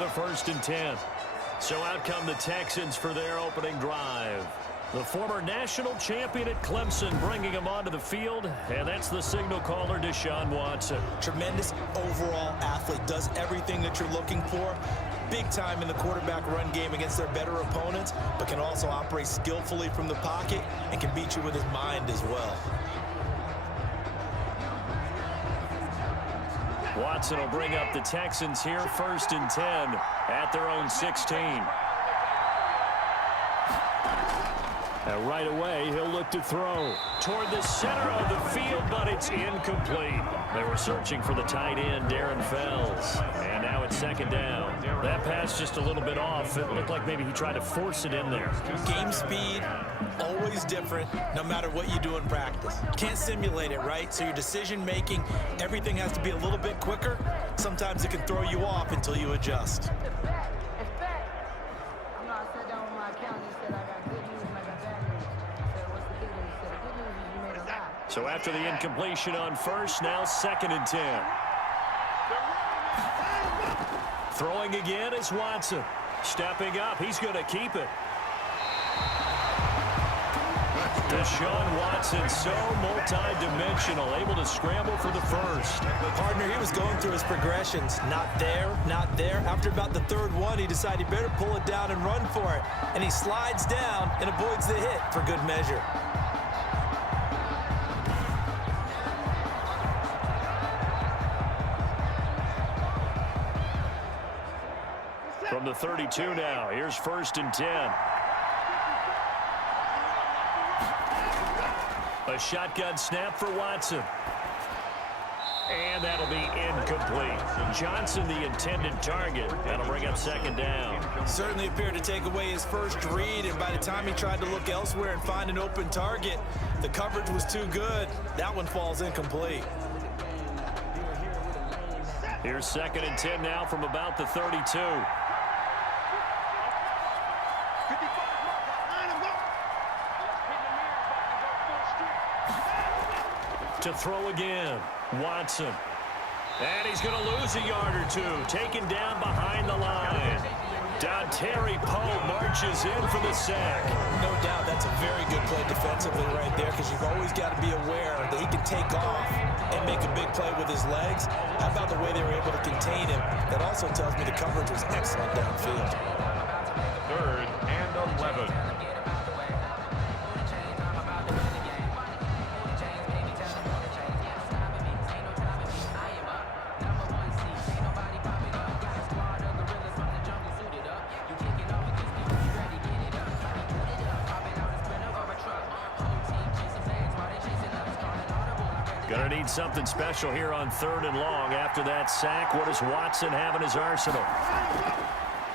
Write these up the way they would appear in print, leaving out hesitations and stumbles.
with a 1st and 10. So out come the Texans for their opening drive. The former national champion at Clemson bringing him onto the field, and that's the signal caller, Deshaun Watson. Tremendous overall athlete, does everything that you're looking for. Big time in the quarterback run game against their better opponents, but can also operate skillfully from the pocket and can beat you with his mind as well. Watson will bring up the Texans here, 1st and 10 at their own 16. And right away, he'll look to throw toward the center of the field, but it's incomplete. They were searching for the tight end, Darren Fells. And now it's 2nd down. That pass just a little bit off. It looked like maybe he tried to force it in there. Game speed, always different, no matter what you do in practice. Can't simulate it, right? So your decision-making, everything has to be a little bit quicker. Sometimes it can throw you off until you adjust. So after the incompletion on 1st, now 2nd and 10. Throwing again is Watson. Stepping up, he's going to keep it. Deshaun Watson, so multi-dimensional, able to scramble for the 1st. Partner, he was going through his progressions. Not there, not there. After about the 3rd one, he decided he better pull it down and run for it. And he slides down and avoids the hit for good measure. From the 32 now, here's 1st and 10. A shotgun snap for Watson. And that'll be incomplete. Johnson, the intended target. That'll bring up 2nd down. Certainly appeared to take away his first read, and by the time he tried to look elsewhere and find an open target, the coverage was too good. That one falls incomplete. Here's 2nd and 10 now from about the 32. To throw again, Watson. And he's going to lose a yard or two, taken down behind the line. Terry Poe marches in for the sack. No doubt that's a very good play defensively right there, because you've always got to be aware that he can take off and make a big play with his legs. How about the way they were able to contain him? That also tells me the coverage was excellent downfield. 3rd and 11. Gonna need something special here on 3rd and long. After that sack, what does Watson have in his arsenal?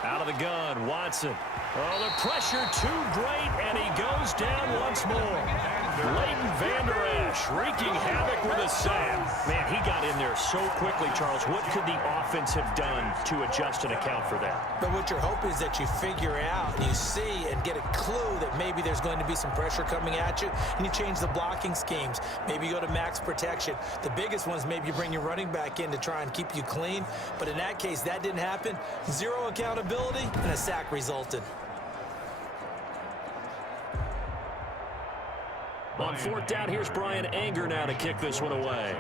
Out of the gun, Watson. Oh, the pressure too great, and he goes down once more. Leighton Vander Esch wreaking havoc with a sack. Man, he got in there so quickly, Charles. What could the offense have done to adjust and account for that? But what you're hoping is that you figure out, and you see and get a clue that maybe there's going to be some pressure coming at you, and you change the blocking schemes. Maybe you go to max protection. The biggest ones, maybe you bring your running back in to try and keep you clean. But in that case, that didn't happen. Zero accountability, and a sack resulted. On 4th down, here's Brian Anger now to kick this one away.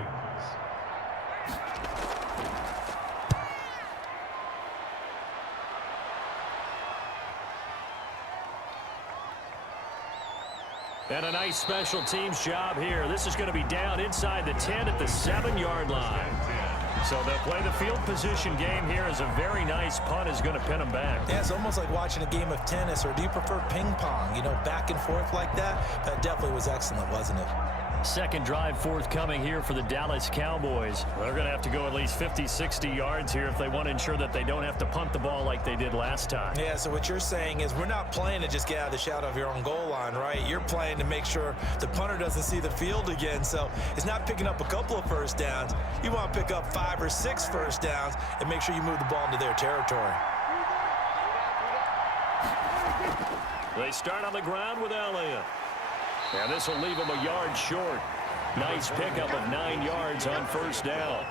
And a nice special teams job here. This is going to be down inside the 10 at the 7-yard line. So they'll play the field position game here as a very nice punt is going to pin them back. Yeah, it's almost like watching a game of tennis, or do you prefer ping pong? You know, back and forth like that? That definitely was excellent, wasn't it? 2nd drive forthcoming here for the Dallas Cowboys. They're going to have to go at least 50, 60 yards here if they want to ensure that they don't have to punt the ball like they did last time. Yeah, so what you're saying is we're not playing to just get out of the shadow of your own goal line, right? You're playing to make sure the punter doesn't see the field again. So it's not picking up a couple of first downs. You want to pick up 5 or 6 first downs and make sure you move the ball into their territory. They start on the ground with Elliott. And this will leave him a yard short. Nice pickup of 9 yards on 1st down.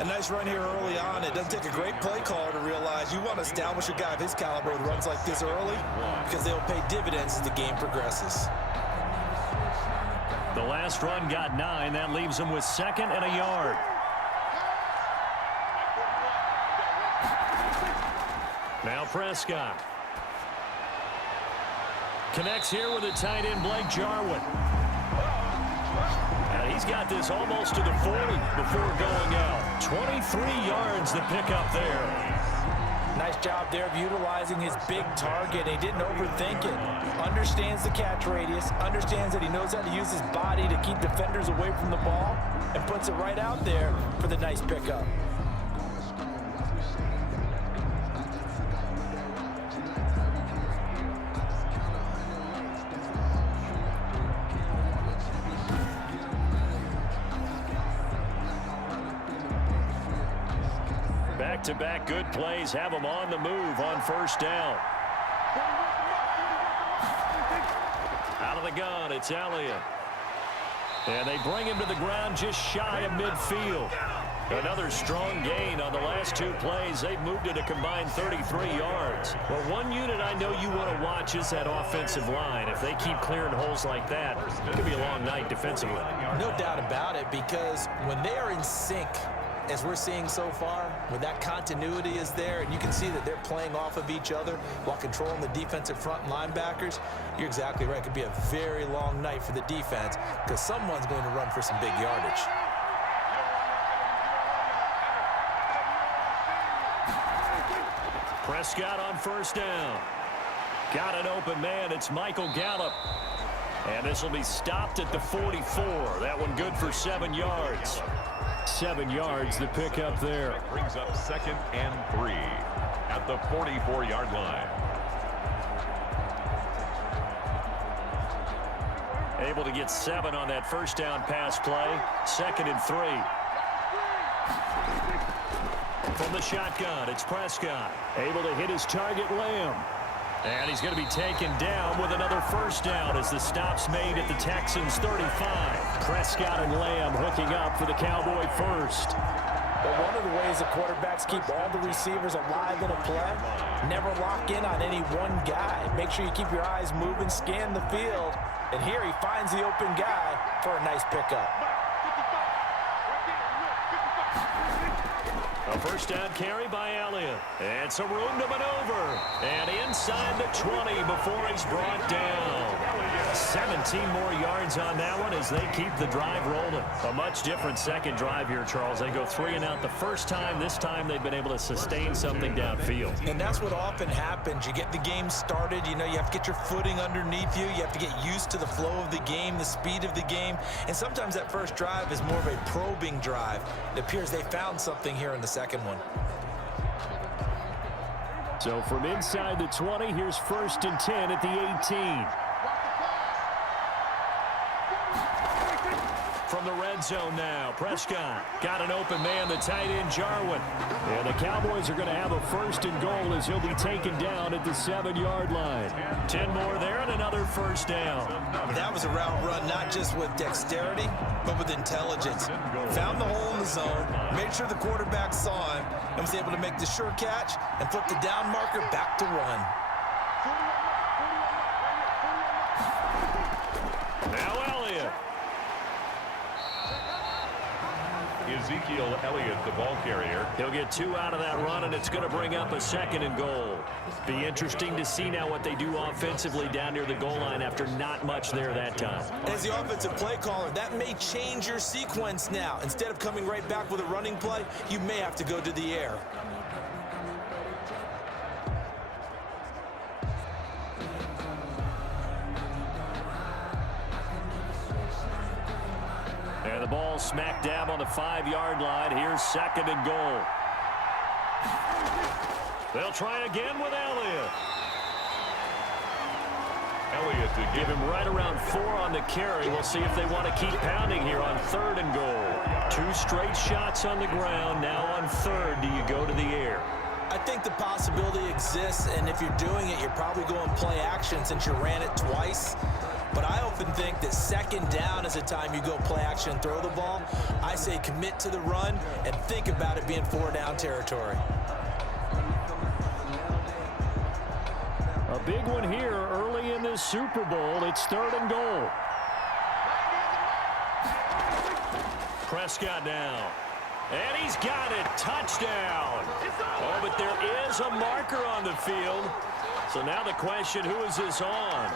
A nice run here early on. It doesn't take a great play caller to realize you want to establish a guy of his caliber with runs like this early because they'll pay dividends as the game progresses. The last run got 9. That leaves him with 2nd and a yard. Now Prescott. Connects here with the tight end, Blake Jarwin. And he's got this almost to the 40 before going out. 23 yards to pick up there. Nice job there of utilizing his big target. He didn't overthink it. Understands the catch radius. Understands that he knows how to use his body to keep defenders away from the ball. And puts it right out there for the nice pickup. Back-to-back good plays have him on the move on first down. Out of the gun, it's Elliott. And they bring him to the ground just shy of midfield. Another strong gain on the last 2 plays. They've moved it a combined 33 yards. Well, one unit I know you want to watch is that offensive line. If they keep clearing holes like that, it could be a long night defensively. No doubt about it, because when they are in sync, as we're seeing so far, when that continuity is there and you can see that they're playing off of each other while controlling the defensive front linebackers, you're exactly right. It could be a very long night for the defense because someone's going to run for some big yardage. Prescott on first down. Got an open man. It's Michael Gallup. And this will be stopped at the 44. That one good for 7 yards. 7 yards to pick up there. That brings up 2nd and 3 at the 44-yard line. Able to get 7 on that first down pass play. 2nd and 3. From the shotgun, it's Prescott. Able to hit his target, Lamb. And he's going to be taken down with another first down as the stop's made at the Texans' 35. Prescott and Lamb hooking up for the Cowboy first. But one of the ways the quarterbacks keep all the receivers alive in a play, never lock in on any one guy. Make sure you keep your eyes moving, scan the field. And here he finds the open guy for a nice pickup. A first down carry by Elliott. And some room to maneuver. And inside the 20 before he's brought down. 17 more yards on that one as they keep the drive rolling. A much different second drive here, Charles. They go 3 and out the first time. This time they've been able to sustain something downfield. And that's what often happens. You get the game started. You know, you have to get your footing underneath you. You have to get used to the flow of the game, the speed of the game. And sometimes that first drive is more of a probing drive. It appears they found something here in the second one. So from inside the 20, here's 1st and 10 at the 18. From the red zone now, Prescott got an open man, the tight end Jarwin. And the Cowboys are going to have a 1st and goal as he'll be taken down at the 7-yard line. 10 more there and another first down. That was a route run not just with dexterity, but with intelligence. Found the hole in the zone, made sure the quarterback saw him, and was able to make the sure catch and flip the down marker back to run. Now Elliott. Ezekiel Elliott, the ball carrier. He'll get 2 out of that run, and it's going to bring up a 2nd and goal. Be interesting to see now what they do offensively down near the goal line after not much there that time. As the offensive play caller, that may change your sequence now. Instead of coming right back with a running play, you may have to go to the air. And the ball smack dab on the 5-yard line. Here's 2nd and goal. They'll try again with Elliott. Elliott to Give him right around 4 on the carry. We'll see if they want to keep pounding here on 3rd and goal. 2 straight shots on the ground. Now on 3rd, do you go to the air? I think the possibility exists, and if you're doing it, you're probably going play action since you ran it twice. But I often think that second down is a time you go play action and throw the ball. I say commit to the run and think about it being 4-down territory. A big one here early in this Super Bowl. It's 3rd and goal. Prescott down. And he's got it. Touchdown. Oh, but there is a marker on the field. So now the question, who is this on?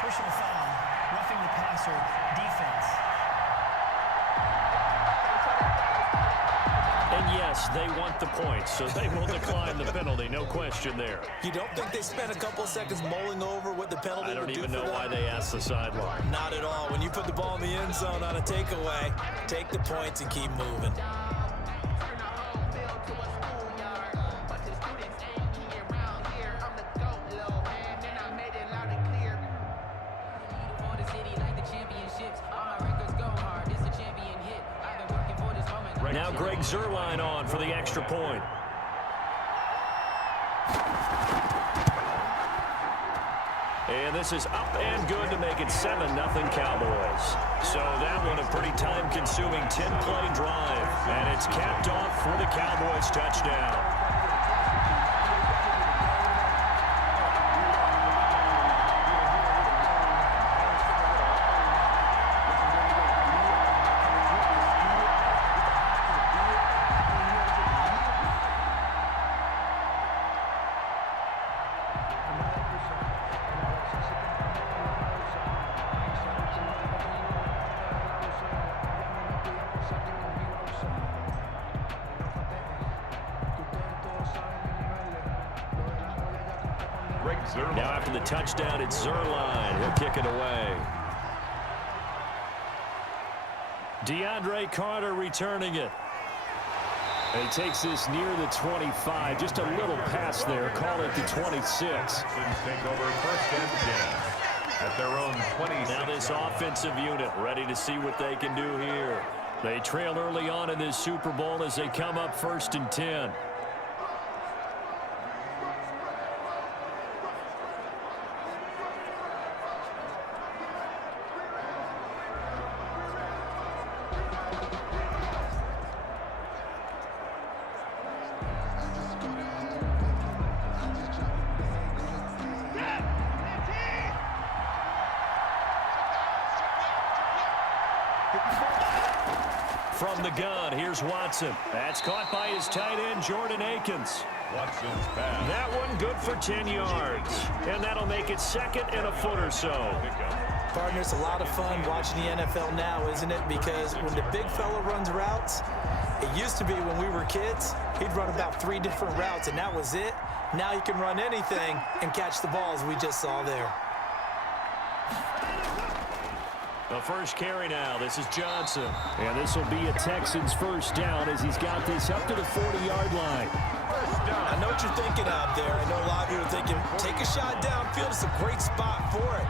Personal foul. Roughing the passer. Defense. And yes, they want the points, so they will decline the penalty. No question there. You don't think they spent a couple of seconds mulling over what the penalty would do for them? I don't even know why they asked the sideline. Not at all. When you put the ball in the end zone on a takeaway, take the points and keep moving. Now Greg Zuerlein on for the extra point. And this is up and good to make it 7-0 Cowboys. So that one a pretty time-consuming 10-play drive. And it's capped off for the Cowboys touchdown. Now after the touchdown, it's Zuerlein. He'll kick it away. DeAndre Carter returning it. And he takes this near the 25. Just a little pass there. Call it the 26. Take over 1st and 10 at their own 26. Now this offensive unit ready to see what they can do here. They trail early on in this Super Bowl as they come up 1st and 10. From the gun, here's Watson. That's caught by his tight end, Jordan Akins. Watson's pass. That one good for 10 yards. And that'll make it 2nd and a foot or so. Partner, it's a lot of fun watching the NFL now, isn't it? Because when the big fella runs routes, it used to be when we were kids, he'd run about 3 different routes, and that was it. Now he can run anything and catch the ball, as we just saw there. The first carry now. This is Johnson. And this will be a Texans first down as he's got this up to the 40-yard line. I know what you're thinking out there. I know a lot of you are thinking, take a shot downfield. It's a great spot for it.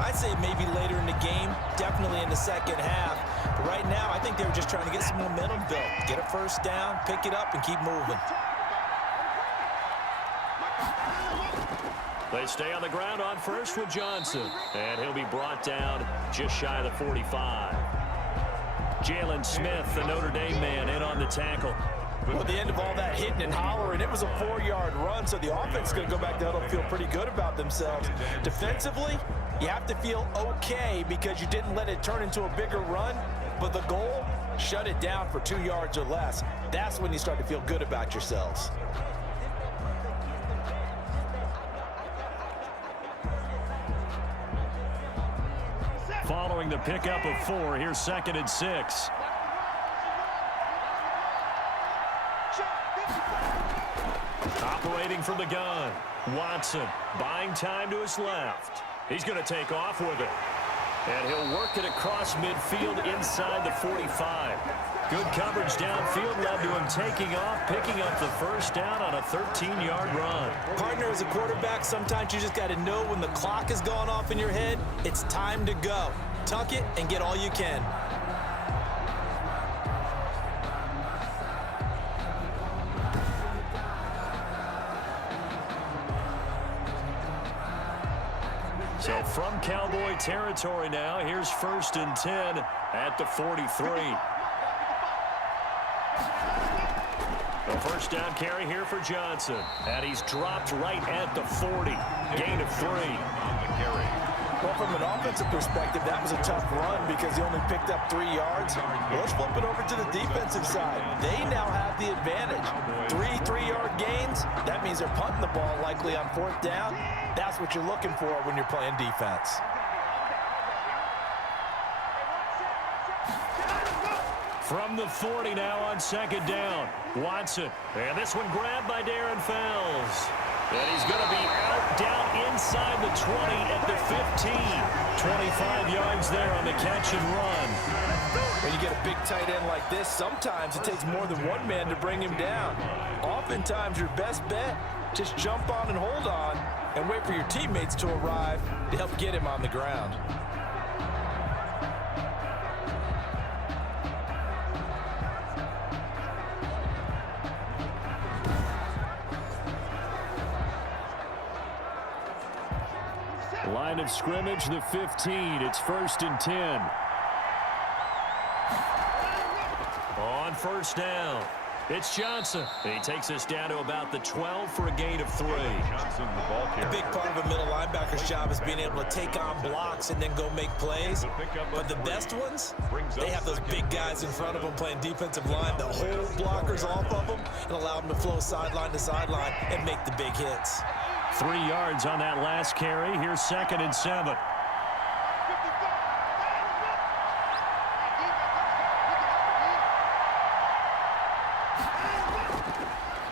I'd say maybe later in the game, definitely in the second half. But right now, I think they were just trying to get some momentum built. Get a first down, pick it up, and keep moving. They stay on the ground on first with Johnson. And he'll be brought down just shy of the 45. Jalen Smith, the Notre Dame man, in on the tackle. Well, at the end of all that hitting and hollering, it was a 4-yard run, so the offense is going to go back there and feel pretty good about themselves. Defensively, you have to feel okay because you didn't let it turn into a bigger run, but the goal, shut it down for 2 yards or less. That's when you start to feel good about yourselves. Following the pickup of 4, here's 2nd and 6. Operating from the gun, Watson buying time to his left. He's going to take off with it. And he'll work it across midfield inside the 45. Good coverage downfield led to him taking off, picking up the first down on a 13-yard run. Partner, as a quarterback, sometimes you just got to know when the clock is going off in your head, it's time to go. Tuck it and get all you can. So from Cowboy territory now, here's 1st and 10 at the 43. The first down carry here for Johnson. And he's dropped right at the 40. Gain of 3. On the carry. Well, from an offensive perspective, that was a tough run because he only picked up 3 yards. Well, let's flip it over to the defensive side. They now have the advantage. 3 3-yard gains. That means they're punting the ball likely on 4th down. That's what you're looking for when you're playing defense. From the 40 now on 2nd down. Watson. And this one grabbed by Darren Fells. And he's going to be out down inside the 20 at the 15. 25 yards there on the catch and run. When you get a big tight end like this, sometimes it takes more than one man to bring him down. Oftentimes, your best bet, just jump on and hold on and wait for your teammates to arrive to help get him on the ground. Line of scrimmage, the 15. It's 1st and 10. On 1st down, it's Johnson. He takes us down to about the 12 for a gain of 3. Johnson, the ball carrier. A big part of a middle linebacker's job is being able to take on blocks and then go make plays. But the best ones, they have those big guys in front of them playing defensive line that hold blockers off of them and allow them to flow sideline to sideline and make the big hits. 3 yards on that last carry. Here's 2nd and 7.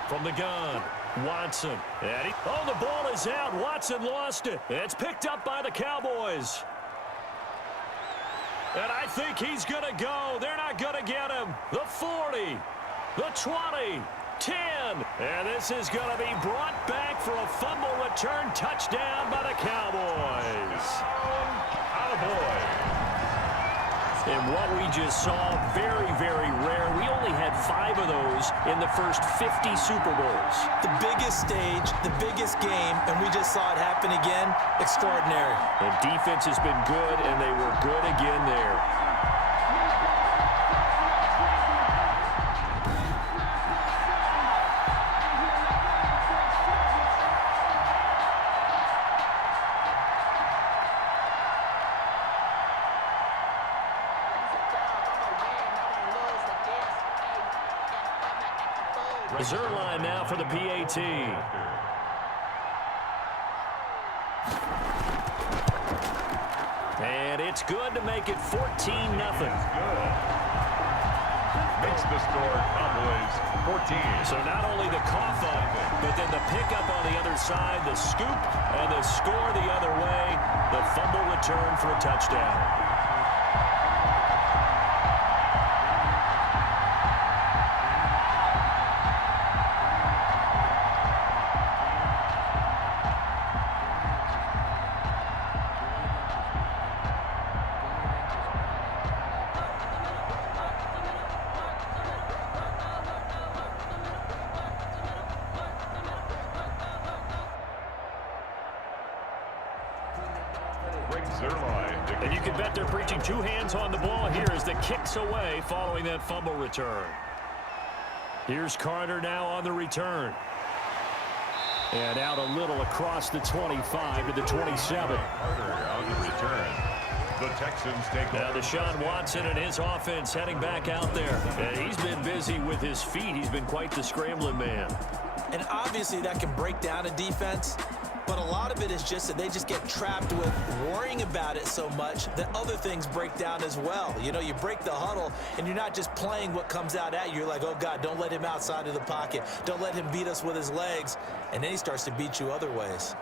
From the gun, Watson. And the ball is out. Watson lost it. It's picked up by the Cowboys. And I think he's going to go. They're not going to get him. The 40, the 20, 10. And this is going to be brought back for a fumble return touchdown by the Cowboys. Attaboy. And what we just saw, very, very rare. We only had 5 of those in the first 50 Super Bowls. The biggest stage, the biggest game, and we just saw it happen again. Extraordinary. The defense has been good, and they were good again there. Zerline now for the PAT. And it's good to make it 14-0. Makes the score Cowboys 14. So not only the cough up, but then the pickup on the other side, the scoop, and the score the other way. The fumble return for a touchdown. And you can bet they're preaching 2 hands on the ball here as the kick's away following that fumble return. Here's Carter now on the return. And out a little across the 25 to the 27. Carter on the return. The Texans take now Deshaun Watson and his offense heading back out there. And he's been busy with his feet. He's been quite the scrambling man. And obviously that can break down a defense. But a lot of it is just that they just get trapped with worrying about it so much that other things break down as well. You know, you break the huddle, and you're not just playing what comes out at you. You're like, oh, God, don't let him outside of the pocket. Don't let him beat us with his legs. And then he starts to beat you other ways.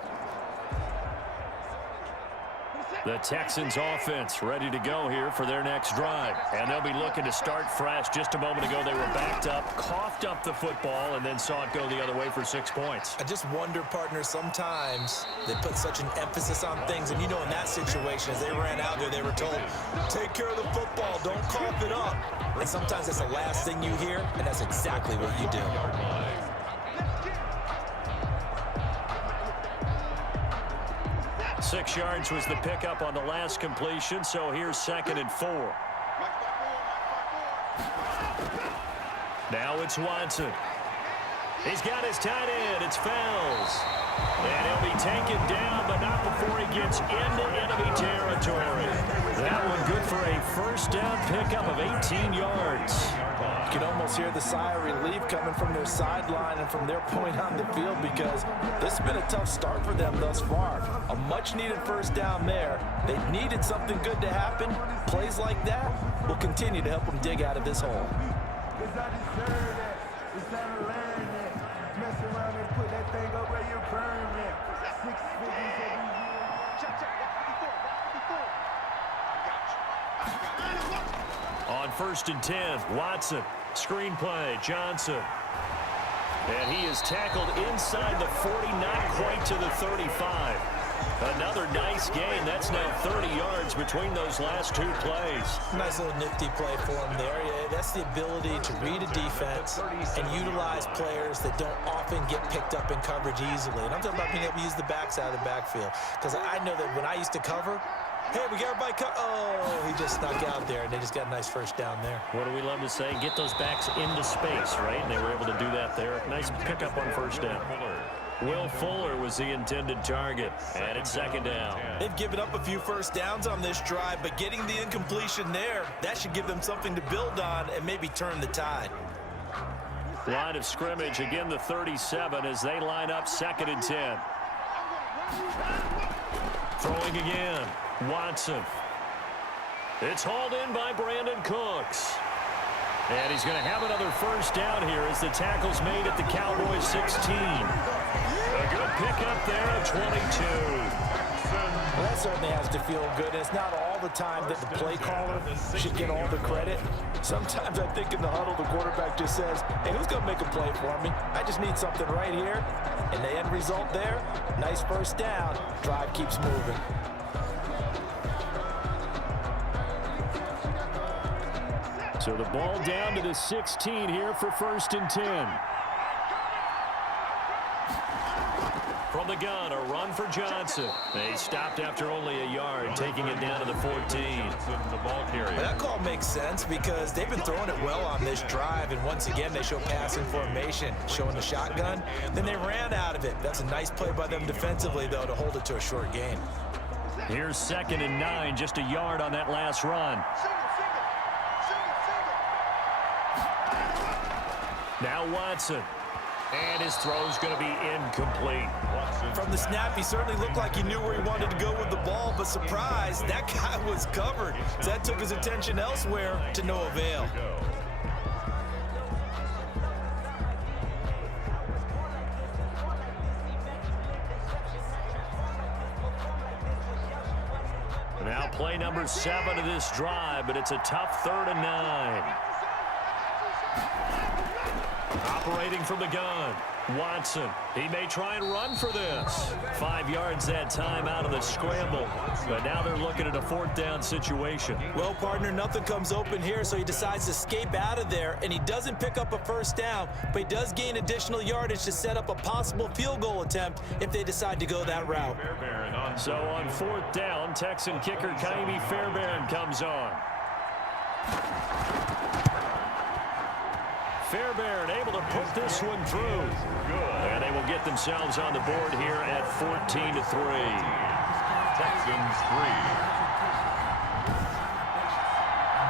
The Texans offense ready to go here for their next drive. And they'll be looking to start fresh. Just a moment ago, they were backed up, coughed up the football, and then saw it go the other way for 6 points. I just wonder, partner, sometimes they put such an emphasis on things. And, you know, in that situation, as they ran out there, they were told, take care of the football, don't cough it up. And sometimes that's the last thing you hear, and that's exactly what you do. 6 yards was the pickup on the last completion, so here's 2nd and 4. Now it's Watson. He's got his tight end. It's Fells. And he'll be taken down, but not before he gets into enemy territory. That one good for a first down pickup of 18 yards. You can almost hear the sigh of relief coming from their sideline and from their point on the field, because this has been a tough start for them thus far. A much-needed first down there. They needed something good to happen. Plays like that will continue to help them dig out of this hole. On 1st and 10, Watson. Screenplay, Johnson. And he is tackled inside the 40, not quite to the 35. Another nice gain. That's now 30 yards between those last 2 plays. Nice little nifty play for him there. Yeah, that's the ability to read a defense and utilize players that don't often get picked up in coverage easily. And I'm talking about being able to use the backs out of the backfield. Because I know that when I used to cover, hey, we got everybody oh, he just snuck out there, and they just got a nice first down there. What do we love to say? Get those backs into space, right? And they were able to do that there. Nice pickup on first down. Will Fuller was the intended target, and it's 2nd down. They've given up a few first downs on this drive, but getting the incompletion there, that should give them something to build on and maybe turn the tide. Line of scrimmage, again the 37 as they line up 2nd and 10. Throwing again, Watson. It's hauled in by Brandon Cooks. And he's going to have another first down here as the tackle's made at the Cowboys 16. A good pickup there at 22. Well, that certainly has to feel good. And it's not all the time that the play caller should get all the credit. Sometimes I think in the huddle, the quarterback just says, hey, who's going to make a play for me? I just need something right here. And the end result there, nice first down. Drive keeps moving. So the ball down to the 16 here for 1st and 10. From the gun, a run for Johnson. They stopped after only a yard, taking it down to the 14. The ball carrier. That call makes sense because they've been throwing it well on this drive, and once again they show passing formation, showing the shotgun. Then they ran out of it. That's a nice play by them defensively, though, to hold it to a short gain. Here's 2nd and 9, just a yard on that last run. Now Watson. And his throw's going to be incomplete. From the snap, he certainly looked like he knew where he wanted to go with the ball, but surprise, that guy was covered. So that took his attention elsewhere to no avail. Now play number 7 of this drive, but it's a tough 3rd and 9. Operating from the gun, Watson. He may try and run for this. 5 yards that time out of the scramble. But now they're looking at a 4th down situation. Well, partner, nothing comes open here, so he decides to escape out of there, and he doesn't pick up a first down, but he does gain additional yardage to set up a possible field goal attempt if they decide to go that route. So on 4th down, Texan kicker Kaimi Fairbairn comes on. Fairbairn able to put this one through. And they will get themselves on the board here at 14-3. Texans 3.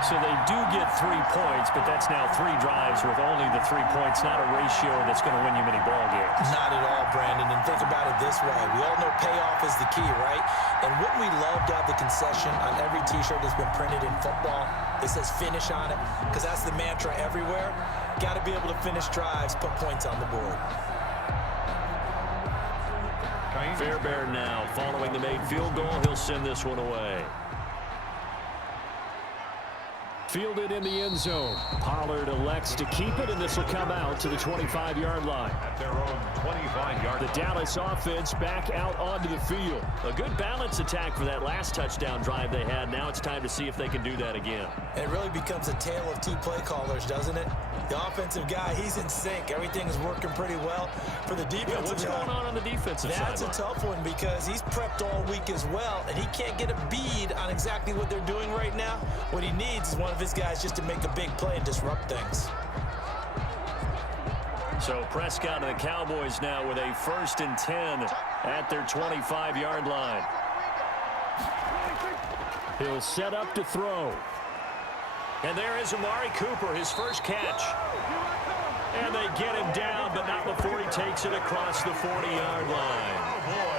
So they do get 3 points, but that's now 3 drives with only the 3 points, not a ratio that's going to win you many ball games. Not at all, Brandon, and think about it this way. We all know payoff is the key, right? And wouldn't we love to have the concession on every T-shirt that's been printed in football? It says finish on it, because that's the mantra everywhere. Got to be able to finish drives, put points on the board. Fairbairn now following the made field goal. He'll send this one away. Fielded in the end zone. Pollard elects to keep it, and this will come out to the 25-yard line. At their own 25-yard line. The Dallas offense back out onto the field. A good balance attack for that last touchdown drive they had. Now it's time to see if they can do that again. And it really becomes a tale of two play callers, doesn't it? The offensive guy, he's in sync. Everything is working pretty well. For the defensive what's going on the defensive side? That's a tough one because he's prepped all week as well, and he can't get a bead on exactly what they're doing right now. What he needs is one of his guys just to make a big play and disrupt things. So Prescott and the Cowboys now with a 1st and 10 at their 25-yard line. He'll set up to throw. And there is Amari Cooper, his first catch. And they get him down, but not before he takes it across the 40-yard line.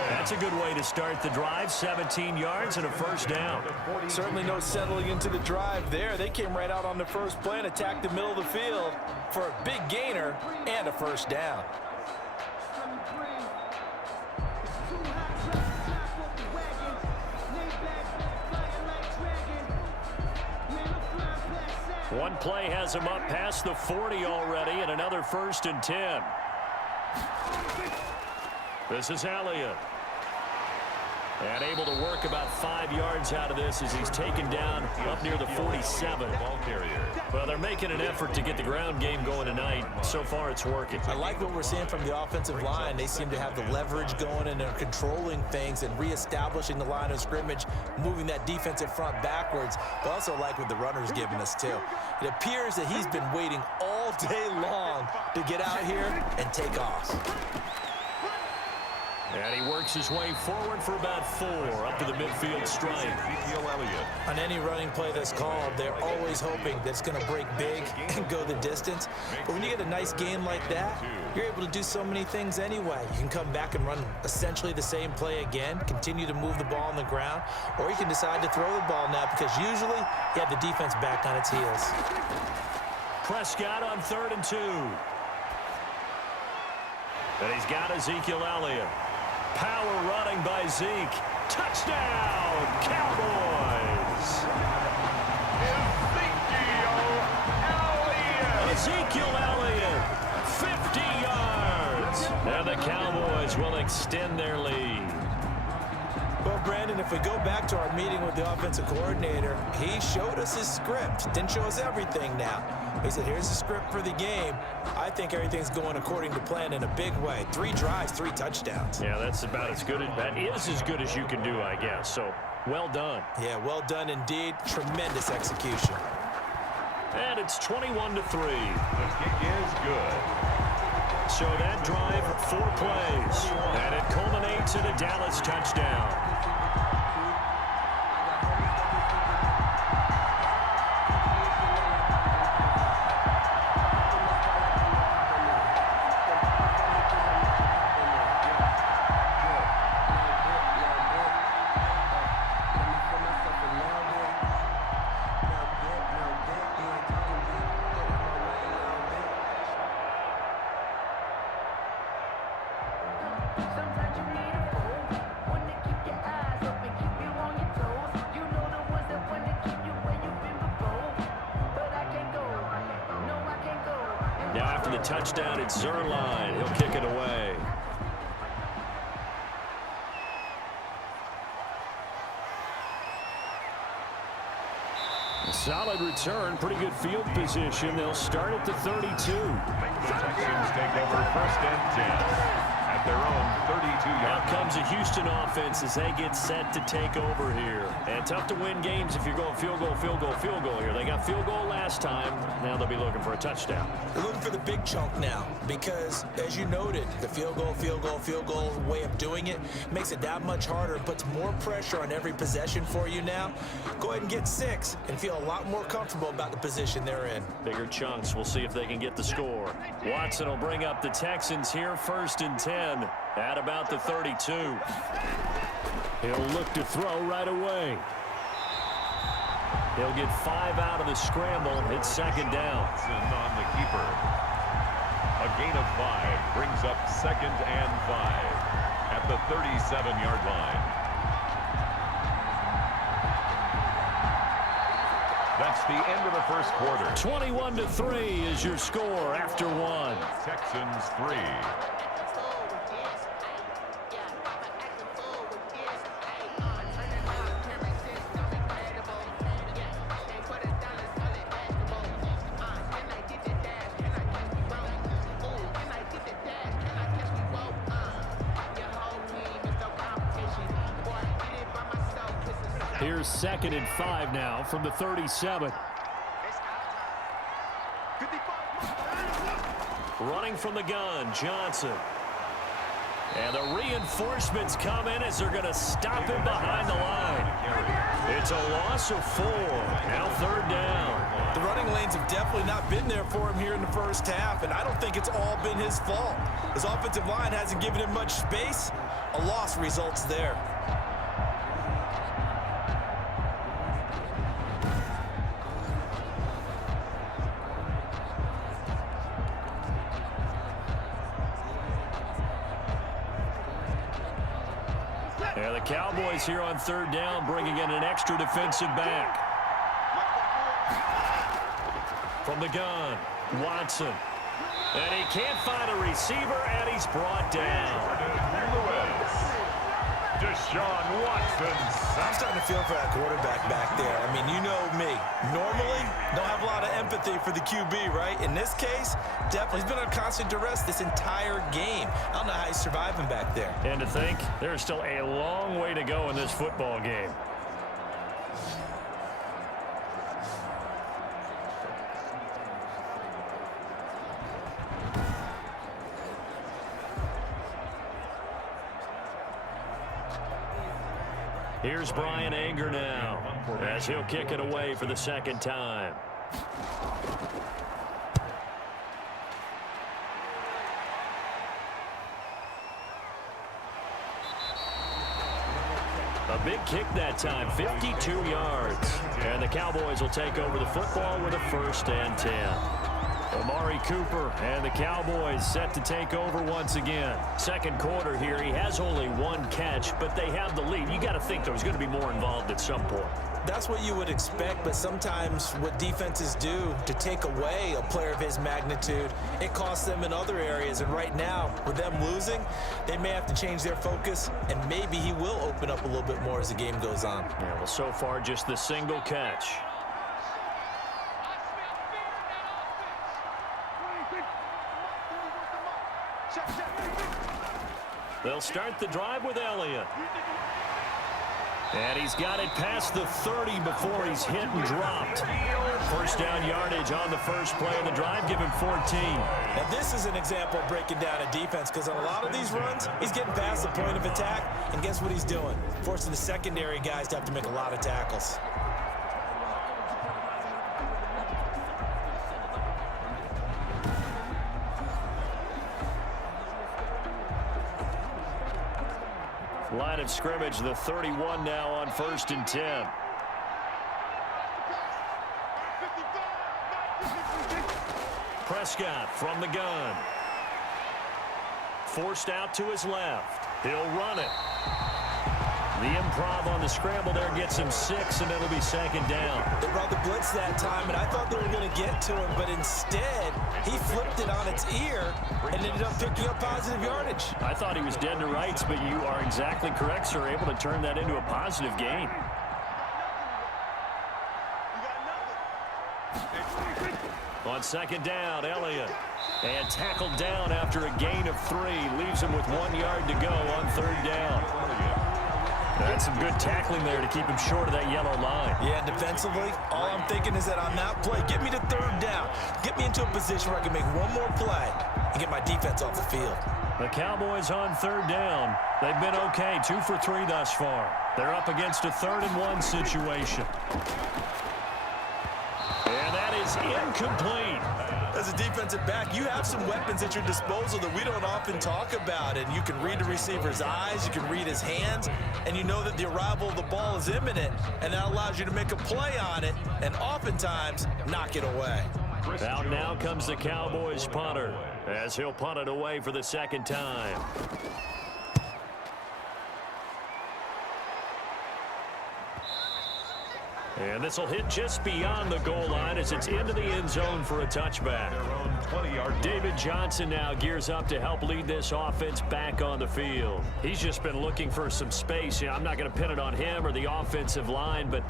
That's a good way to start the drive. 17 yards and a first down. Certainly no settling into the drive there. They came right out on the first play and attacked the middle of the field for a big gainer and a first down. One play has him up past the 40 already, and another 1st and 10. This is Elliott. And able to work about 5 yards out of this as he's taken down up near the 47. Ball carrier. Well, they're making an effort to get the ground game going tonight. So far, it's working. I like what we're seeing from the offensive line. They seem to have the leverage going, and they're controlling things and reestablishing the line of scrimmage, moving that defensive front backwards. But also like what the runner's giving us, too. It appears that he's been waiting all day long to get out here and take off. And he works his way forward for about 4 up to the midfield stripe. On any running play that's called, they're always hoping that it's going to break big and go the distance. But when you get a nice game like that, you're able to do so many things anyway. You can come back and run essentially the same play again, continue to move the ball on the ground, or you can decide to throw the ball now because usually you have the defense back on its heels. Prescott on 3rd and 2. And he's got Ezekiel Elliott. Power running by Zeke. Touchdown, Cowboys! Ezekiel Elliott, 50 yards. And the Cowboys will extend their lead. Well, Brandon, if we go back to our meeting with the offensive coordinator, he showed us his script. Didn't show us everything now. He said, here's the script for the game. I think everything's going according to plan in a big way. 3 drives, 3 touchdowns. Yeah, that's about as good. That is as good as you can do, I guess. So, well done. Yeah, well done indeed. Tremendous execution. And it's 21-3. The kick is good. So that drive, 4 plays. And it culminates in a Dallas touchdown. Now after the touchdown, it's Zerline. He'll kick it away. A solid return, pretty good field position. They'll start at the 32. The Texans take over 1st and 10. Their own 32-yard. Now comes a Houston offense as they get set to take over here. And tough to win games if you're going field goal, field goal, field goal here. They got field goal last time. Now they'll be looking for a touchdown. They're looking for the big chunk now because, as you noted, the field goal way of doing it makes it that much harder. It puts more pressure on every possession for you now. Go ahead and get 6 and feel a lot more comfortable about the position they're in. Bigger chunks. We'll see if they can get the score. Watson will bring up the Texans here 1st and 10 at about the 32. He'll look to throw right away. He'll get 5 out of the scramble. It's 2nd down. On the keeper. A gain of 5 brings up 2nd and 5 at the 37-yard line. That's the end of the first quarter. 21-3 is your score after one. Texans 3. Here's 2nd and 5 now from the 37. Running from the gun, Johnson. And the reinforcements come in as they're going to stop him behind the line. It's a loss of 4. Now 3rd down. The running lanes have definitely not been there for him here in the first half, and I don't think it's all been his fault. His offensive line hasn't given him much space. A loss results there. And the Cowboys here on 3rd down, bringing in an extra defensive back. From the gun, Watson. And he can't find a receiver, and he's brought down. Deshaun Watson. I'm starting to feel for that quarterback back there. I mean, you know me. Normally, don't have a lot of empathy for the QB, right? In this case, definitely he's been on constant duress this entire game. I don't know how he's surviving back there. And to think, there's still a long way to go in this football game. Here's Brian Anger now, as he'll kick it away for the 2nd time. A big kick that time, 52 yards. And the Cowboys will take over the football with a 1st and 10. Amari Cooper and the Cowboys set to take over once again. 2nd quarter here, he has only 1 catch, but they have the lead. You got to think there's going to be more involved at some point. That's what you would expect, but sometimes what defenses do to take away a player of his magnitude, it costs them in other areas. And right now, with them losing, they may have to change their focus, and maybe he will open up a little bit more as the game goes on. Yeah, well, so far, just the single catch. They'll start the drive with Elliott. And he's got it past the 30 before he's hit and dropped. 1st down yardage on the first play of the drive, give him 14. Now this is an example of breaking down a defense, because on a lot of these runs, he's getting past the point of attack, and guess what he's doing? Forcing the secondary guys to have to make a lot of tackles. Line of scrimmage, the 31 now on 1st and 10. Prescott from the gun. Forced out to his left. He'll run it. The improv on the scramble there gets him 6, and it'll be 2nd down. They brought the blitz that time, and I thought they were going to get to him, but instead, he flipped it on its ear and ended up picking up positive yardage. I thought he was dead to rights, but you are exactly correct, sir. Able to turn that into a positive gain. On 2nd down, Elliott. And tackled down after a gain of 3. Leaves him with 1 yard to go on 3rd down. That's some good tackling there to keep him short of that yellow line. Yeah, defensively, all I'm thinking is that on that play, get me to 3rd down. Get me into a position where I can make one more play and get my defense off the field. The Cowboys on 3rd down. They've been okay, 2 for 3 thus far. They're up against a 3rd and 1 situation. And that is incomplete. As a defensive back, you have some weapons at your disposal that we don't often talk about. And you can read the receiver's eyes, you can read his hands, and you know that the arrival of the ball is imminent, and that allows you to make a play on it and oftentimes knock it away. Out now comes the Cowboys punter, as he'll punt it away for the 2nd time. And this will hit just beyond the goal line as it's into the end zone for a touchback. Their own 20-yard. David Johnson now gears up to help lead this offense back on the field. He's just been looking for some space. I'm not going to pin it on him or the offensive line, but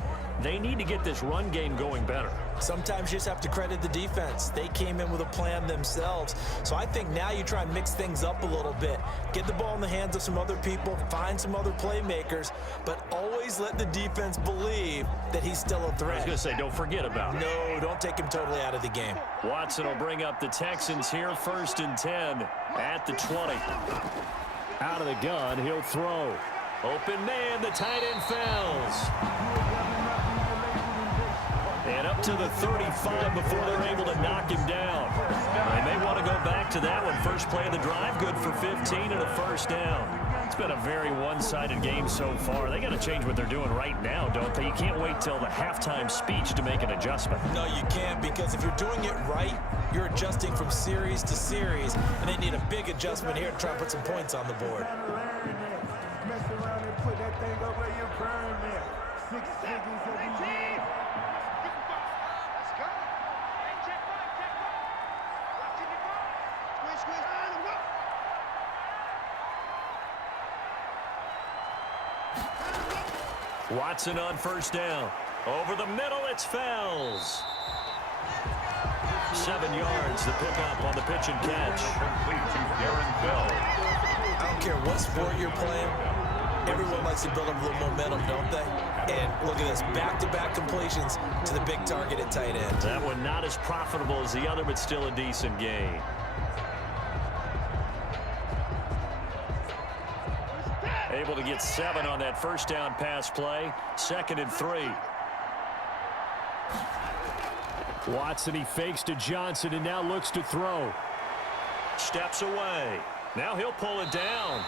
they need to get this run game going better. Sometimes you just have to credit the defense. They came in with a plan themselves. So I think now you try and mix things up a little bit. Get the ball in the hands of some other people, find some other playmakers, but always let the defense believe that he's still a I was threat. going to say, don't forget about it. No, don't take him totally out of the game. Watson will bring up the Texans here, 1st and 10 at the 20. Out of the gun, he'll throw. Open man, the tight end falls. And up to the 35 before they're able to knock him down. They may want to go back to that one. First play of the drive, good for 15 and a first down. It's been a very one-sided game so far. They got to change what they're doing right now, don't they? You can't wait till the halftime speech to make an adjustment. No, you can't, because if you're doing it right, you're adjusting from series to series, and they need a big adjustment here to try and put some points on the board. Mess around and put that thing up where you burn there. 6 seconds every year. Watson on first down. Over the middle, it's Fells. 7 yards, the pickup on the pitch and catch. Complete to Darren Bell. I don't care what sport you're playing. Everyone likes to build up a little momentum, don't they? And look at this, back-to-back completions to the big target at tight end. That one not as profitable as the other, but still a decent gain. Able to get 7 on that first down pass play. 2nd and 3. Watson, he fakes to Johnson and now looks to throw. Steps away. Now he'll pull it down.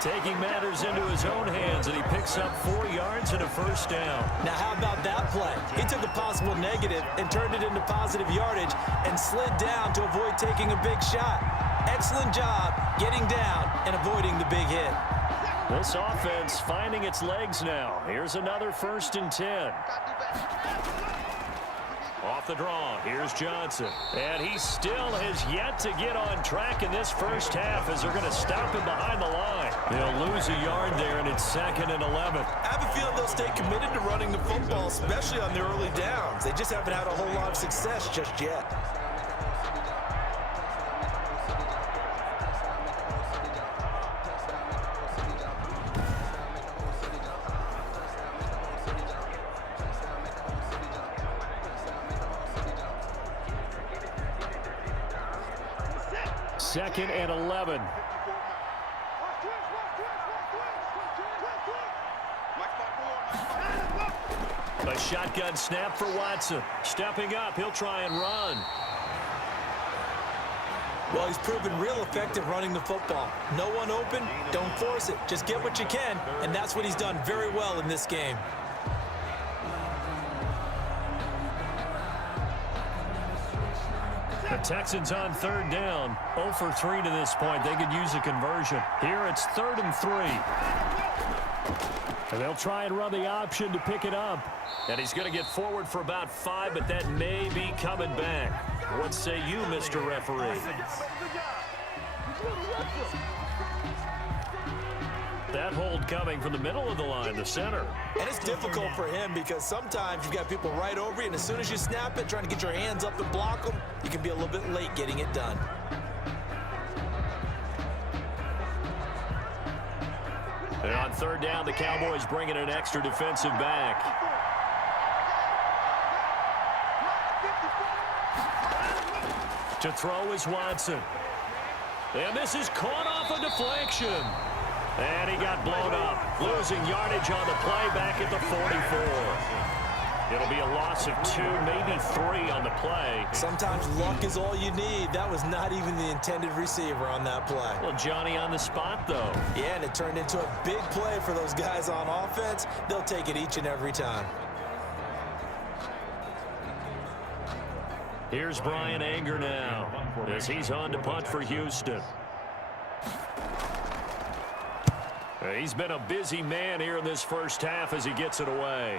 Taking matters into his own hands, and he picks up 4 yards and a first down. Now, how about that play? He took a possible negative and turned it into positive yardage and slid down to avoid taking a big shot. Excellent job getting down and avoiding the big hit. This offense finding its legs now. Here's another 1st and 10. Off the draw, here's Johnson. And he still has yet to get on track in this first half as they're going to stop him behind the line. They'll lose a yard there, and it's 2nd and 11. I have a feeling they'll stay committed to running the football, especially on the early downs. They just haven't had a whole lot of success just yet. Second and 11. A shotgun snap for Watson. Stepping up, he'll try and run. Well, he's proven real effective running the football. No one open, don't force it. Just get what you can, and that's what he's done very well in this game. The Texans on 3rd down. 0 for 3 to this point. They could use a conversion. Here it's 3rd and 3. And they'll try and run the option to pick it up. And he's going to get forward for about 5, but that may be coming back. What say you, Mr. Referee? That hold coming from the middle of the line, the center. And it's difficult for him because sometimes you've got people right over you, and as soon as you snap it, trying to get your hands up and block them, you can be a little bit late getting it done. And on 3rd down, the Cowboys bringing an extra defensive back. To throw is Watson. And this is caught off a deflection. And he got blown up, losing yardage on the play back at the 44. It'll be a loss of 2, maybe 3 on the play. Sometimes luck is all you need. That was not even the intended receiver on that play. Well, Johnny on the spot, though. Yeah, and it turned into a big play for those guys on offense. They'll take it each and every time. Here's Brian Anger now as he's on to punt for Houston. He's been a busy man here in this first half as he gets it away.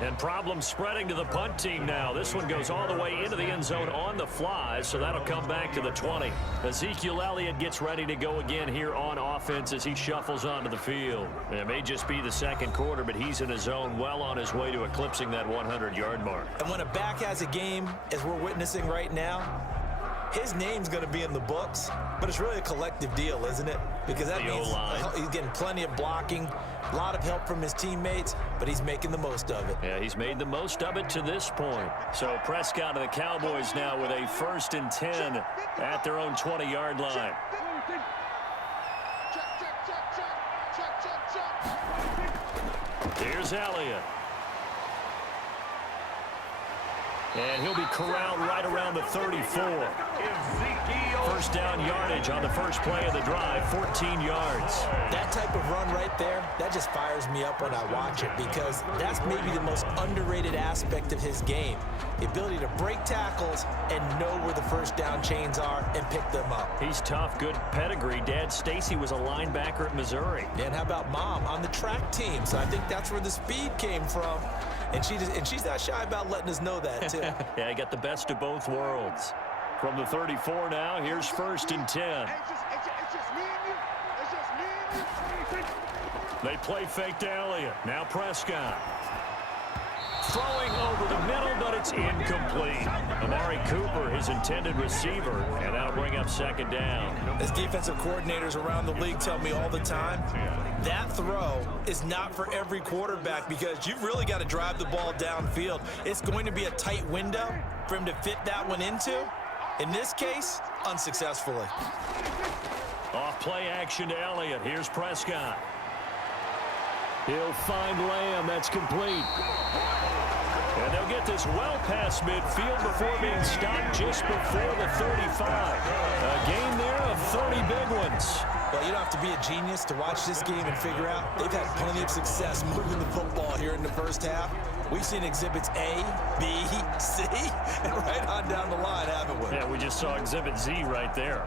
And problems spreading to the punt team now. This one goes all the way into the end zone on the fly, so that'll come back to the 20. Ezekiel Elliott gets ready to go again here on offense as he shuffles onto the field. It may just be the second quarter, but he's in his zone, well on his way to eclipsing that 100-yard mark. And when a back has a game, as we're witnessing right now, his name's going to be in the books, but it's really a collective deal, isn't it? Because that means he's getting plenty of blocking, a lot of help from his teammates, but he's making the most of it. Yeah, he's made the most of it to this point. So Prescott and the Cowboys now with a 1st and 10 at their own 20-yard line. Here's Elliott. And he'll be corralled right around the 34. First down yardage on the first play of the drive, 14 yards. That type of run right there, that just fires me up when I watch it because that's maybe the most underrated aspect of his game. The ability to break tackles and know where the first down chains are and pick them up. He's tough, good pedigree. Dad Stacy was a linebacker at Missouri. And how about Mom on the track team? So I think that's where the speed came from. And she's not shy about letting us know that, too. Yeah, he got the best of both worlds. From the 34 now, here's 1st and 10. They play fake to Elliott. Now Prescott. Throwing over the middle, but it's incomplete. Amari Cooper, his intended receiver, and that'll bring up 2nd down. As defensive coordinators around the league tell me all the time, that throw is not for every quarterback because you've really got to drive the ball downfield. It's going to be a tight window for him to fit that one into. In this case, unsuccessfully. Off play action to Elliott. Here's Prescott. He'll find Lamb. That's complete. And they'll get this well past midfield before being stopped just before the 35. A game there of 30 big ones. Well, you don't have to be a genius to watch this game and figure out they've had plenty of success moving the football here in the first half. We've seen exhibits A, B, C, and right on down the line, haven't we? Yeah, we just saw exhibit Z right there.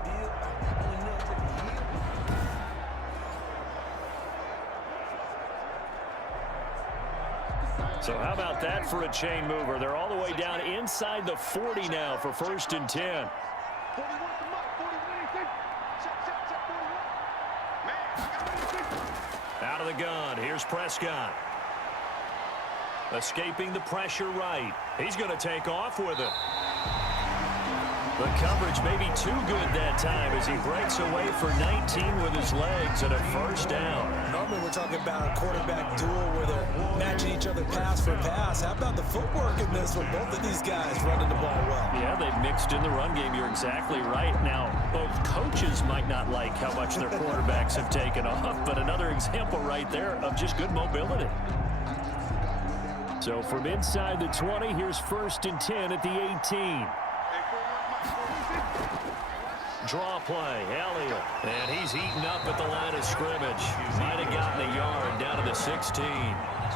So how about that for a chain mover? They're all the way down inside the 40 now for 1st and 10. Out of the gun. Here's Prescott. Escaping the pressure right. He's going to take off with it. The coverage may be too good that time as he breaks away for 19 with his legs and a 1st down. Normally we're talking about a quarterback duel where they're matching each other pass for pass. How about the footwork in this with both of these guys running the ball well? Yeah, they've mixed in the run game. You're exactly right. Now, both coaches might not like how much their quarterbacks have taken off, but another example right there of just good mobility. So from inside the 20, here's 1st and 10 at the 18. Draw play, Elliott. And he's eaten up at the line of scrimmage. Might have gotten a yard down to the 16.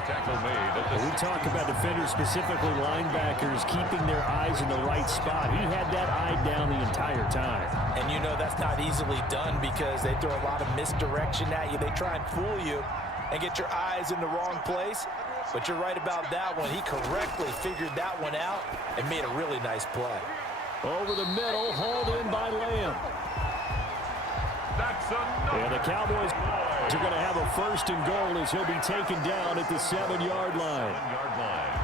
Tackle made. We talk about defenders, specifically linebackers, keeping their eyes in the right spot. He had that eye down the entire time. And you know that's not easily done because they throw a lot of misdirection at you. They try and fool you and get your eyes in the wrong place. But you're right about that one. He correctly figured that one out and made a really nice play. Over the middle, hauled in by Lamb. That's enough. And the Cowboys are going to have a 1st and goal as he'll be taken down at the 7-yard line. 7-yard line.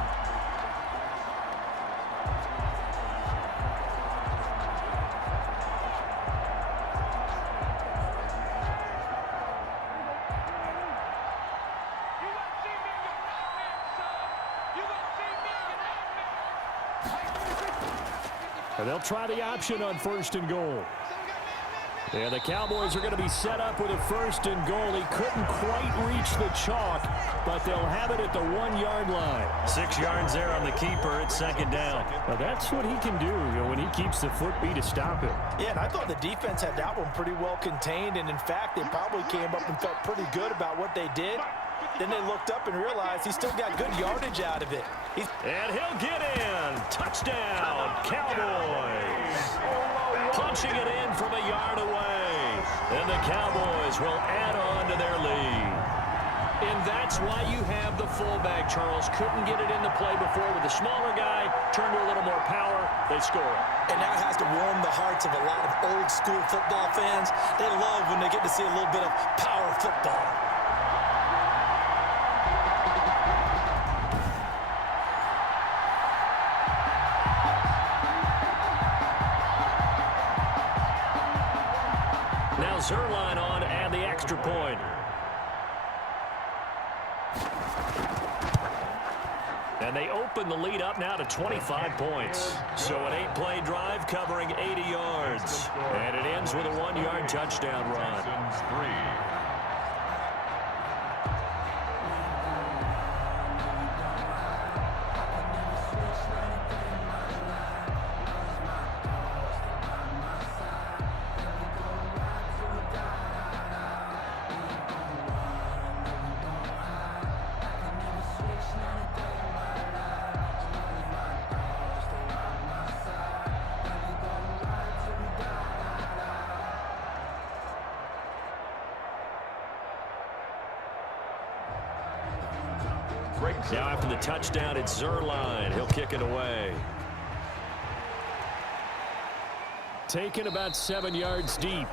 And they'll try the option on 1st and goal. And the Cowboys are going to be set up with a 1st and goal. He couldn't quite reach the chalk, but they'll have it at the 1-yard line. 6 yards there on the keeper at 2nd down. Now that's what he can do, when he keeps the foot beat to stop him. Yeah, and I thought the defense had that one pretty well contained, and in fact, they probably came up and felt pretty good about what they did. Then they looked up and realized he still got good yardage out of it. And he'll get in. Touchdown, Cowboys. Punching it in from a yard away. And the Cowboys will add on to their lead. And that's why you have the fullback, Charles. Couldn't get it into play before with the smaller guy. Turned to a little more power. They score. And that has to warm the hearts of a lot of old-school football fans. They love when they get to see a little bit of power football. Now Zerline on and the extra point. And they open the lead up now to 25 points. So an 8-play drive covering 80 yards. And it ends with a 1-yard touchdown run. Texans 3. Now after the touchdown, it's Zerline. He'll kick it away. Taken about 7 yards deep.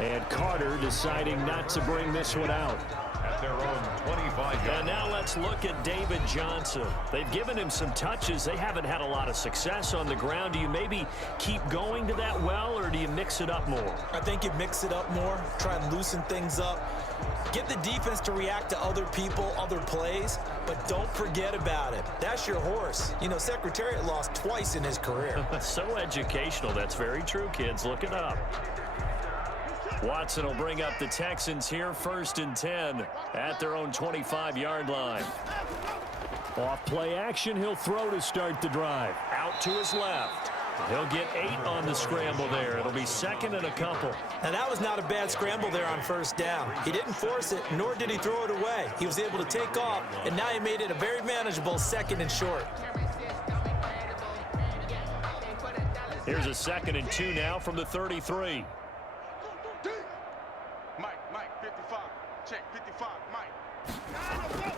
And Carter deciding not to bring this one out. At their own 25 yards. And now let's look at David Johnson. They've given him some touches. They haven't had a lot of success on the ground. Do you maybe keep going to that well, or do you mix it up more? I think you mix it up more, try and loosen things up. Get the defense to react to other people, other plays, but don't forget about it. That's your horse. You know, Secretariat lost twice in his career. So educational. That's very true, kids. Look it up. Watson will bring up the Texans here, 1st and 10 at their own 25-yard line. Off play action, he'll throw to start the drive. Out to his left. He'll get 8 on the scramble there. It'll be 2nd and a couple. And that was not a bad scramble there on 1st down. He didn't force it, nor did he throw it away. He was able to take off, and now he made it a very manageable 2nd and short. Here's a 2nd and 2 now from the 33. Mike, 55. Check, 55, Mike.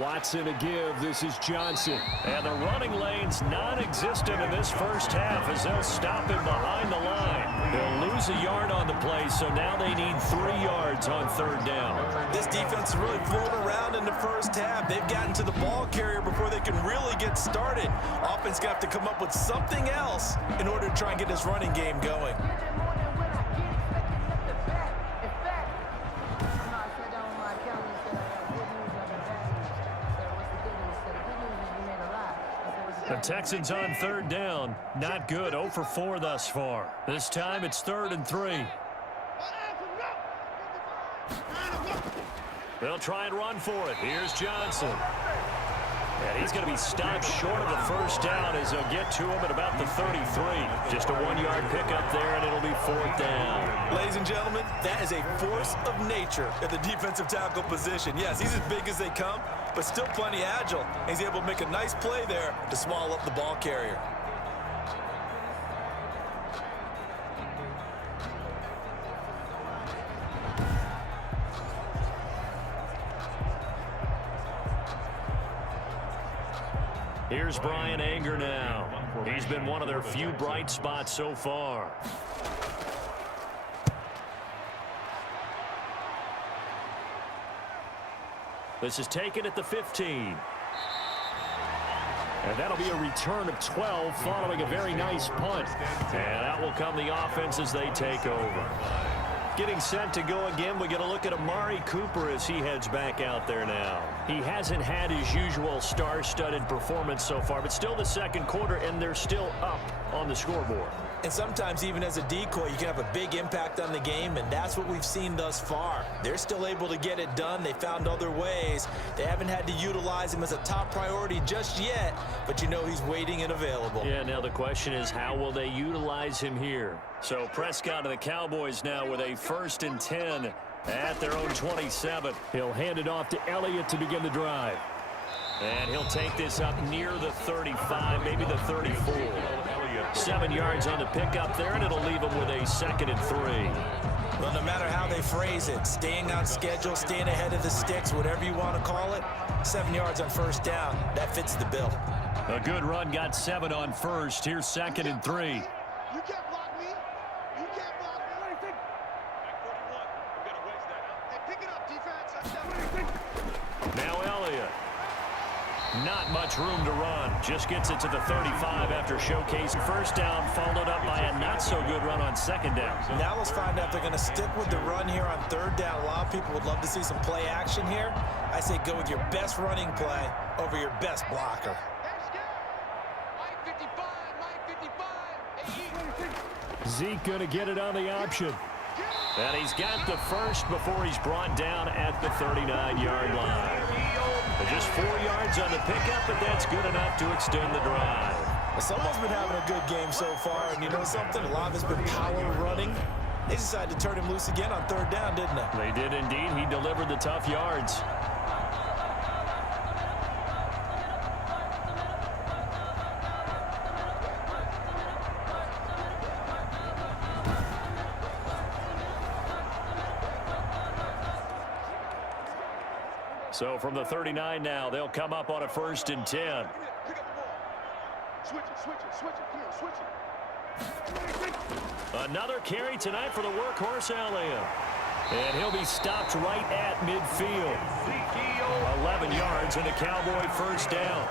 Watson a give. This is Johnson. And the running lane's non-existent in this first half as they'll stop him behind the line. They'll lose a yard on the play, so now they need 3 yards on 3rd down. This defense is really floating around in the first half. They've gotten to the ball carrier before they can really get started. Offense got to come up with something else in order to try and get this running game going. The Texans on 3rd down. Not good. 0 for 4 thus far. This time it's 3rd and 3. They'll try and run for it. Here's Johnson. And he's going to be stopped short of the 1st down as they'll get to him at about the 33. Just a 1-yard pickup there, and it'll be 4th down. Ladies and gentlemen, that is a force of nature at the defensive tackle position. Yes, he's as big as they come, but still plenty agile. He's able to make a nice play there to swallow up the ball carrier. Here's Brian Anger now. He's been one of their few bright spots so far. This is taken at the 15. And that'll be a return of 12 following a very nice punt. And out will come the offense as they take over. Getting set to go again, we get a look at Amari Cooper as he heads back out there now. He hasn't had his usual star-studded performance so far, but still the 2nd quarter, and they're still up on the scoreboard. And sometimes even as a decoy, you can have a big impact on the game, and that's what we've seen thus far. They're still able to get it done. They found other ways. They haven't had to utilize him as a top priority just yet, but you know he's waiting and available. Yeah, now the question is, how will they utilize him here? So Prescott and the Cowboys now with a 1st and 10 at their own 27. He'll hand it off to Elliott to begin the drive. And he'll take this up near the 35, maybe the 34. Elliott 7 yards on the pickup there, and it'll leave him with a 2nd and 3. Well, no matter how they phrase it, staying on schedule, staying ahead of the sticks, whatever you want to call it, 7 yards on first down, that fits the bill. A good run got 7 on first. Here's 2nd and 3. You can't block me. You can't block me. What do you think? Back 41. We got to wedge that up. Hey, pick it up, defense. What do you think? Now Elliott. Not much room to run. Just gets it to the 35 after showcase. First down followed up by a not-so-good run on 2nd down. Now let's find out if they're going to stick with the run here on 3rd down. A lot of people would love to see some play action here. I say go with your best running play over your best blocker. Zeke going to get it on the option. And he's got the first before he's brought down at the 39-yard line. Just 4 yards on the pickup, but that's good enough to extend the drive. Someone's been having a good game so far, and you know something? A lot of it's been power running. They decided to turn him loose again on 3rd down, didn't they? They did indeed. He delivered the tough yards. So from the 39 now, they'll come up on a 1st and 10. Pick up the ball. Switch it. Come on, switch it. Another carry tonight for the workhorse Elliott. And he'll be stopped right at midfield. 11 yards and a Cowboy first down.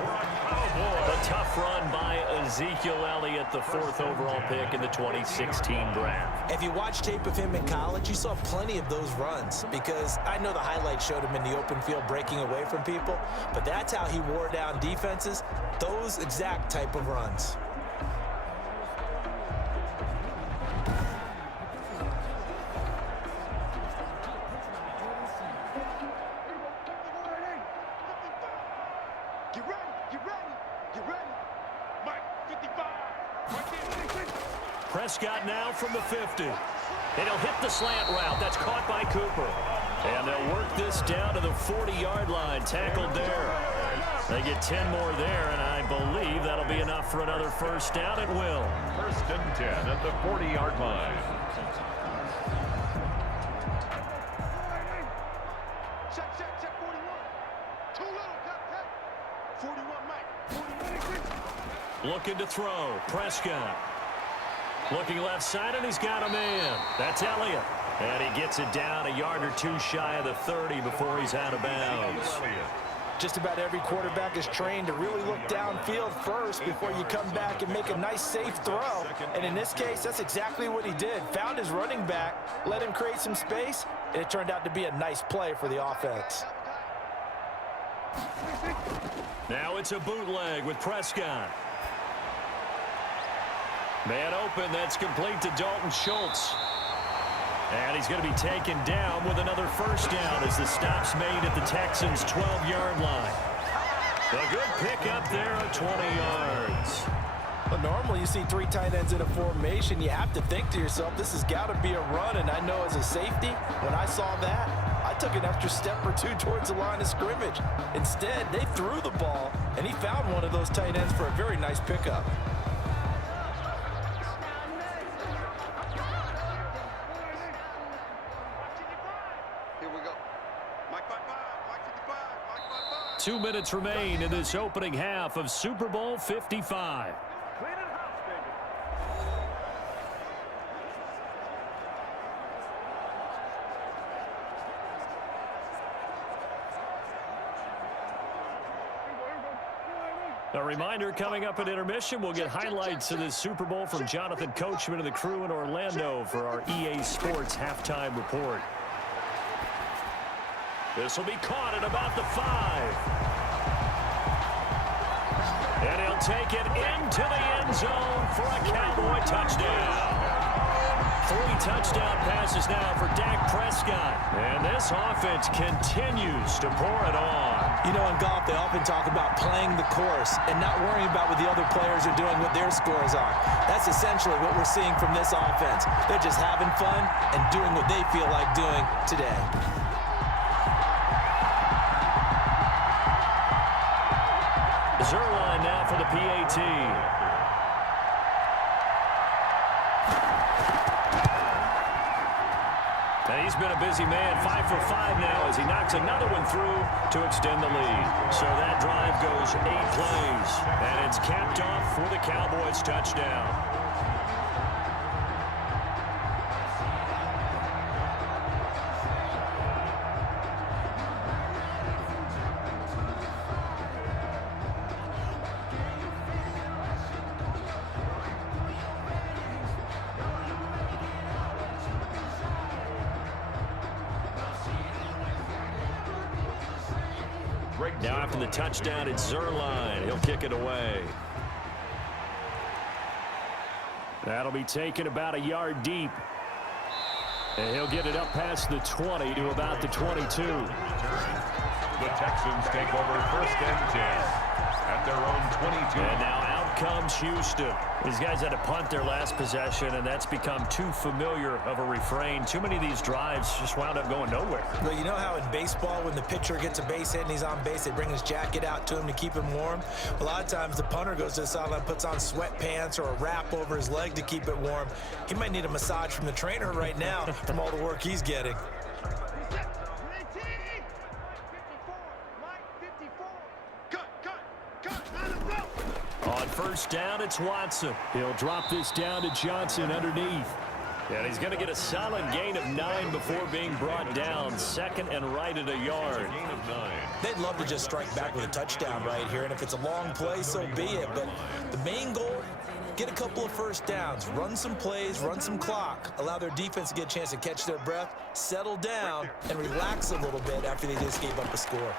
A tough run by Ezekiel Elliott, the 4th overall pick in the 2016 draft. If you watch tape of him in college, you saw plenty of those runs because I know the highlights showed him in the open field breaking away from people, but that's how he wore down defenses, those exact type of runs. Prescott now from the 50. And he'll hit the slant route. That's caught by Cooper. And they'll work this down to the 40-yard line. Tackled there. They get 10 more there, and I believe that'll be enough for another first down. It will. 1st and 10 at the 40-yard line. Check 41. Too little, cut. 41, Mike. Looking to throw. Prescott. Looking left side, and he's got a man. That's Elliott. And he gets it down a yard or 2 shy of the 30 before he's out of bounds. Just about every quarterback is trained to really look downfield first before you come back and make a nice, safe throw. And in this case, that's exactly what he did. Found his running back, let him create some space, and it turned out to be a nice play for the offense. Now it's a bootleg with Prescott. Man open, that's complete to Dalton Schultz. And he's going to be taken down with another first down as the stop's made at the Texans' 12-yard line. A good pickup there at 20 yards. But normally you see 3 tight ends in a formation, you have to think to yourself, this has got to be a run. And I know as a safety, when I saw that, I took an extra step or 2 towards the line of scrimmage. Instead, they threw the ball, and he found one of those tight ends for a very nice pickup. Here we go. Mike 55, Mike 55, Mike 55. 2 minutes remain in this opening half of Super Bowl 55. A reminder, coming up at intermission, we'll get highlights of this Super Bowl from Jonathan Coachman and the crew in Orlando for our EA Sports halftime report. This will be caught at about the 5. And he'll take it into the end zone for a Cowboy touchdown. 3 touchdown passes now for Dak Prescott. And this offense continues to pour it on. You know, in golf, they often talk about playing the course and not worrying about what the other players are doing, what their scores are. That's essentially what we're seeing from this offense. They're just having fun and doing what they feel like doing today. Zerline now for the PAT. And he's been a busy man, 5 for 5 now as he knocks another one through to extend the lead. So that drive goes 8 plays, and it's capped off for the Cowboys touchdown. Now after the touchdown, it's Zerline. He'll kick it away. That'll be taken about a yard deep. And he'll get it up past the 20 to about the 22. The Texans take over 1st and 10 at their own 22. And now out comes Houston. These guys had to punt their last possession, and that's become too familiar of a refrain. Too many of these drives just wound up going nowhere. Well, you know how in baseball, when the pitcher gets a base hit and he's on base, they bring his jacket out to him to keep him warm? A lot of times the punter goes to the sideline, puts on sweatpants or a wrap over his leg to keep it warm. He might need a massage from the trainer right now from all the work he's getting. On 1st down, it's Watson. He'll drop this down to Johnson underneath. And he's going to get a solid gain of 9 before being brought down. 2nd and right at a yard. Gain of 9. They'd love to just strike back with a touchdown right here, and if it's a long play, so be it. But the main goal, get a couple of 1st downs, run some plays, run some clock, allow their defense to get a chance to catch their breath, settle down, and relax a little bit after they just gave up a score.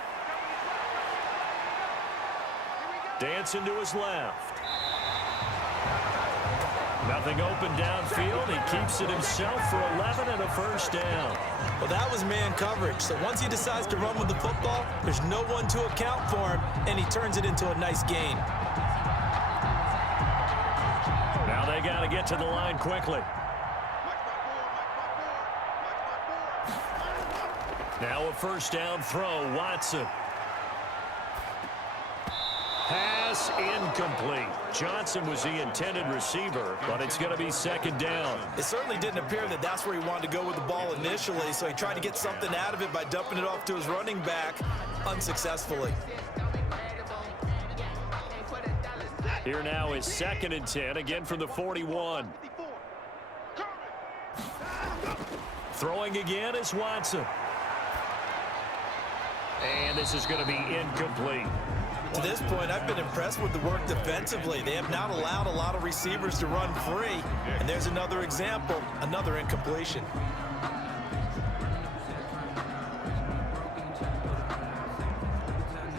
Dancing to his left. Nothing open downfield. He keeps it himself for 11 and a 1st down. Well, that was man coverage. So once he decides to run with the football, there's no one to account for him, and he turns it into a nice gain. Now they got to get to the line quickly. Now a 1st down throw, Watson. Pass incomplete. Johnson was the intended receiver, but it's going to be 2nd down. It certainly didn't appear that that's where he wanted to go with the ball initially, so he tried to get something out of it by dumping it off to his running back unsuccessfully. Here now is 2nd and 10, again from the 41. Throwing again is Watson. And this is going to be incomplete. To this point, I've been impressed with the work defensively. They have not allowed a lot of receivers to run free. And there's another example, another incompletion.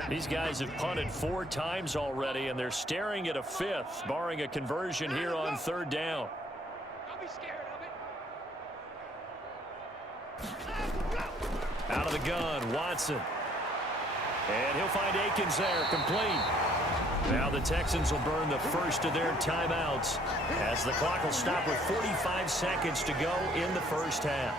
These guys have punted 4 times already, and they're staring at a 5th, barring a conversion here on 3rd down. Don't be scared of it. Out of the gun, Watson. And he'll find Akins there, complete. Now the Texans will burn the first of their timeouts as the clock will stop with 45 seconds to go in the 1st half.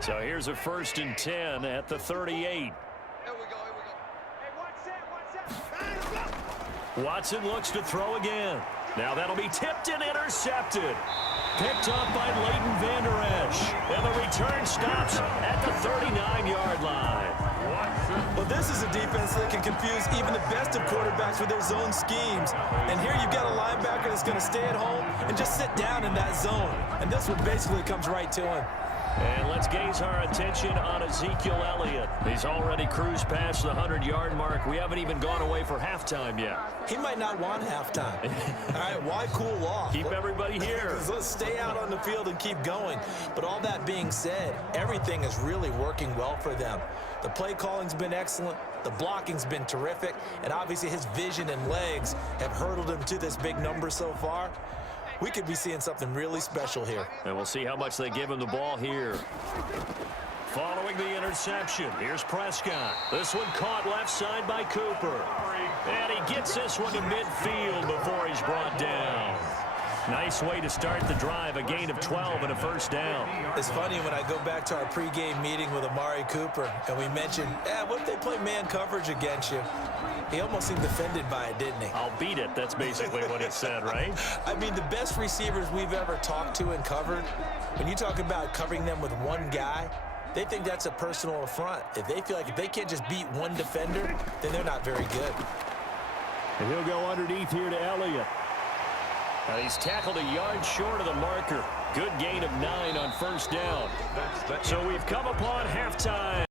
So here's a 1st and 10 at the 38. Watson looks to throw again. Now that'll be tipped and intercepted. Picked up by Leighton Vander Esch. And the return stops at the 39-yard line. Well, this is a defense that can confuse even the best of quarterbacks with their zone schemes. And here you've got a linebacker that's going to stay at home and just sit down in that zone. And this one basically comes right to him. And let's gaze our attention on Ezekiel Elliott. He's already cruised past the 100-yard mark. We haven't even gone away for halftime yet. He might not want halftime. All right, why cool off? Keep everybody here. Let's stay out on the field and keep going. But all that being said, everything is really working well for them. The play calling's been excellent. The blocking's been terrific. And obviously his vision and legs have hurdled him to this big number so far. We could be seeing something really special here. And we'll see how much they give him the ball here. Following the interception, here's Prescott. This one caught left side by Cooper. And he gets this one to midfield before he's brought down. Nice way to start the drive, a gain of 12 and a first down. It's funny when I go back to our pregame meeting with Amari Cooper, and we mentioned, what if they play man coverage against you? He almost seemed offended by it, didn't he? I'll beat it. That's basically what he said, right? I mean, the best receivers we've ever talked to and covered, when you talk about covering them with one guy, they think that's a personal affront. If they feel like if they can't just beat one defender, then they're not very good. And he'll go underneath here to Elliott. Now he's tackled a yard short of the marker. Good gain of 9 on first down. So we've come upon halftime.